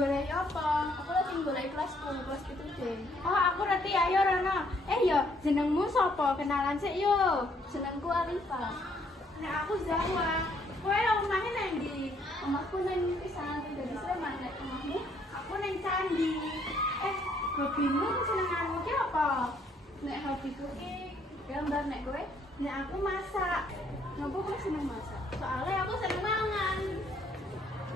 golek apa? Aku lagi golek kelas gitu deh. Oh, aku ngerti ayo Rono. Yo, jenengmu sapa? Kenalan sik yo. Jenengku Alifa. Nek aku Zahwa. Kowe omahnya nang ndi? Omahku nang pisan dari Sleman. Nek omahmu? Aku nang Candi. Hobimu senenganmu ki apa? Nek hobiku ki gambar. Nek kowe? Nek aku masak. Kenapa kowe seneng masak? Soalnya aku seneng mangan.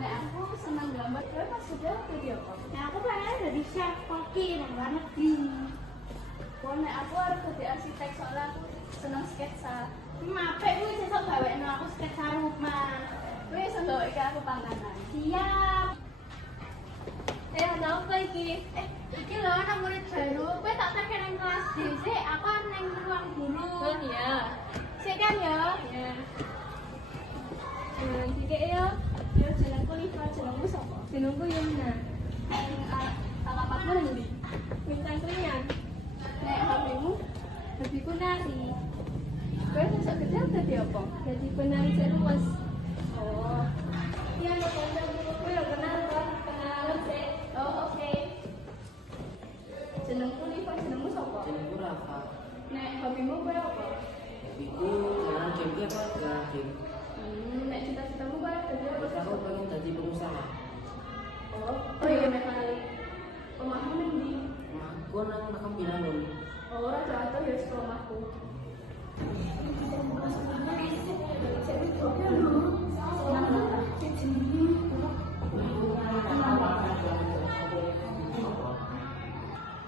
Nek aku seneng gambar. Kowe maksudnya jadi apa? Nek aku pengen jadi chef koki nang luar negeri. Nek aku harus jadi arsitek soalnya aku seneng sketsa. Mapek kuwi sesuk gawekno aku sketsa rumah. Kowe iso gaweke aku panganan. Siap. Ana apa iki? Iki lho anak murid baru. Kowe tak terke nang kelas dhisik, aku nang ruang guru. Oh iya. Sik kan ya? Ya. Dikek ya. Ya jenengku Liva, jenengmu sapa? Jenengku Yumna. Alamatmu nang ndi? Bintang Krian. Nek hobimu? Hobiku nari. Kowe sesuk gede dadi apa? Jadi penari luas. Oh. Iya, ya kowe yo kenal kok. Kenalan sik. Oh, oke. Jenengku Liva, jenengmu sapa? Jenengku Rafa. Nek hobimu kowe apa? Iku jalan game apa gak game? Nek cita-citamu kowe dadi apa? Terus aku pengen jadi pengusaha. Oh iya nek kali. Omahmu nang ndi? Aku nang makam Binangun. Oh, ora jatuh ya saka omahku.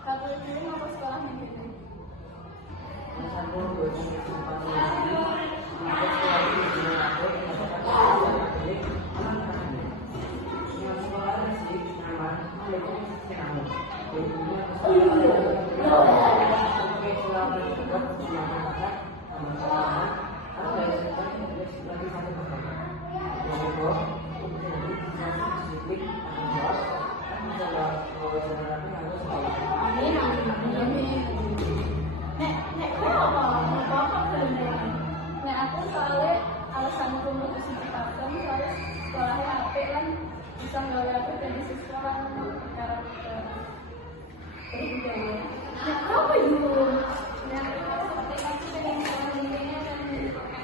Kalau ini mau sekolah nih. Terus aku bersempat lagi. Aku sekolah di Binangun. Sekolah sih aman. Aku senang. Nek kowe apa? Apa kebenaran? Nek aku soalnya alasanku mutusin Pakem soalnya sekolahnya apik kan bisa nggawe aku jadi siswa karakter berbudaya. Nek apa yo? Nek aku seperti aku pengen sekolah ini kan